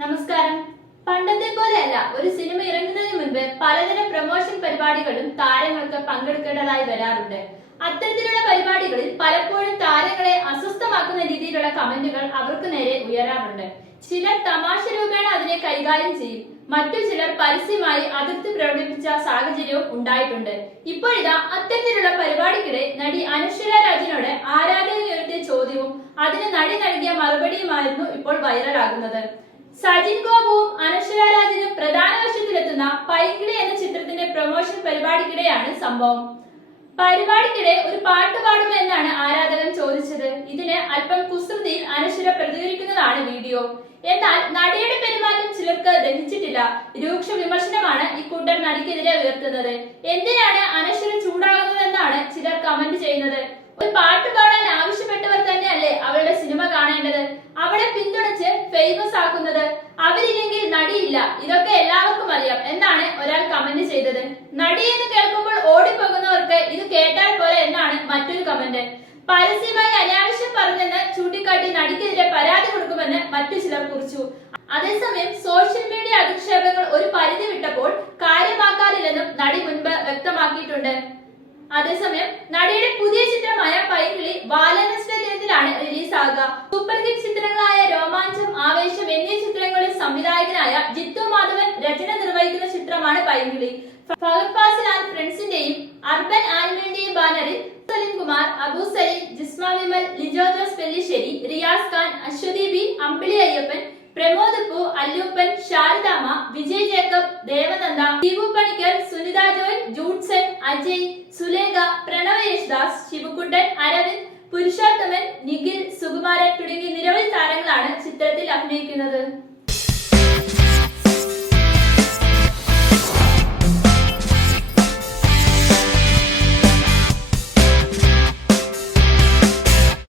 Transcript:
നമസ്കാരം. പണ്ടത്തെ പോലെയല്ല, ഒരു സിനിമ ഇറങ്ങുന്നതിന് മുൻപ് പലതരം പ്രൊമോഷൻ പരിപാടികളും താരങ്ങൾക്ക് പങ്കെടുക്കേണ്ടതായി വരാറുണ്ട്. അത്തരത്തിലുള്ള പരിപാടികളിൽ പലപ്പോഴും താരങ്ങളെ അസ്വസ്ഥമാക്കുന്ന രീതിയിലുള്ള കമന്റുകൾ അവർക്ക് നേരെ ഉയരാറുണ്ട്. ചിലർ തമാശ രൂപേണ അതിനെ കൈകാര്യം ചെയ്യും, മറ്റു ചിലർ പരസ്യമായി അതിർത്തി പ്രകടിപ്പിച്ച സാഹചര്യവും ഉണ്ടായിട്ടുണ്ട്. ഇപ്പോഴിതാ അത്തരത്തിലുള്ള പരിപാടിക്കിടെ നടി അനശ്വര രാജിനോട് ആരാധകർ ഉയർത്തിയ ചോദ്യവും അതിന് നടി നൽകിയ മറുപടിയുമായിരുന്നു ഇപ്പോൾ വൈറലാകുന്നത്. സജിൻ ഗോപുവും അനശ്വര രാജിനും പ്രധാന വേഷത്തിലെത്തുന്ന പൈങ്കിളി എന്ന ചിത്രത്തിന്റെ പ്രൊമോഷൻ പരിപാടിക്കിടെയാണ് സംഭവം. പരിപാടിക്കിടെ ഒരു പാട്ട് പാടുമോ എന്നാണ് ആരാധകൻ ചോദിച്ചത്. ഇതിന് അല്പം കുസൃതിയിൽ അനശ്വര പ്രതികരിക്കുന്നതാണ് വീഡിയോ. എന്നാൽ നടിയുടെ പെരുമാറ്റം ചിലർക്ക് ദഹിച്ചിട്ടില്ല. രൂക്ഷ വിമർശനമാണ് ഇക്കൂട്ടർ നടിക്കെതിരെ ഉയർത്തുന്നത്. എന്തിനാണ് അനശ്വര ചൂടാകുന്നതെന്നാണ് ചിലർ കമന്റ് ചെയ്യുന്നത്. ഒരു പാട്ട് പാടാൻ ആവശ്യപ്പെട്ടവർ തന്നെയല്ലേ അവളുടെ സിനിമ കാണേണ്ടത്, അവളെ പിന്തുണച്ച് ഫേമസ് ആക്കുന്നത്. അവരില്ലെങ്കിൽ നടിയില്ല, ഇതൊക്കെ എല്ലാവർക്കും അറിയാം എന്നാണ് ഒരാൾ കമന്റ് ചെയ്തത്. നടി എന്ന് കേൾക്കുമ്പോൾ ഓടിപ്പോകുന്നവർക്ക് ഇത് കേട്ടാൽ പോലെ എന്നാണ് മറ്റൊരു കമന്റ്. പരസ്യമായി അനാവശ്യം പറഞ്ഞെന്ന് ചൂണ്ടിക്കാട്ടി നടിക്കെതിരെ പരാതി കൊടുക്കുമെന്ന് മറ്റു ചിലർ കുറിച്ചു. അതേസമയം സോഷ്യൽ മീഡിയ അധിക്ഷേപങ്ങൾ ഒരു പരിധി വിട്ടപ്പോൾ കാര്യമാക്കാറില്ലെന്നും നടി മുൻപ് വ്യക്തമാക്കിയിട്ടുണ്ട്. അതേസമയം നടിയുടെ പുതിയ ചിത്രമായ പൈങ്കിളി വാലൻസ് ദിനത്തിലാണ് റിലീസാകുക. സൂപ്പർ ഹിറ്റ് ചിത്രങ്ങളായ രോമാഞ്ചം, ആവേശം എന്നീ ചിത്രങ്ങളിൽ സംവിധായകനായ ജിത്തു മാധവൻ രചന നിർവഹിക്കുന്ന ചിത്രമാണ് പൈങ്കിളി. ഫഹദ് ഫാസിൽ ആൻഡ് ഫ്രണ്ട്സിന്റെയും അർബൻ ആനിമലിന്റെയും ബാനറിൽ സലിം കുമാർ, അബു സലീം, ജിസ്മ വിമൽ, ലിജോ ജോസ് പെല്ലിശ്ശേരി, റിയാസ് ഖാൻ, അശ്വതി ബി, അമ്പിളി അയ്യപ്പൻ, പ്രമോദ് പു, അല്ലൂപ്പൻ, ശാരദാമ്മ, വിജയ് ജേക്കബ്, ദേവനന്ദ, ദീപു പണിക്കർ, സുനിത ജോയ്, ജൂഡ്സൺ, അജയ്, സുലേഖ, പ്രണവ് യേശുദാസ്, ശിവകുട്ടൻ, അരവിന്ദ്, പുരുഷോത്തമൻ, നിഖിൽ, സുകുമാരൻ തുടങ്ങി നിരവധി താരങ്ങളാണ് ചിത്രത്തിൽ അഭിനയിക്കുന്നത്.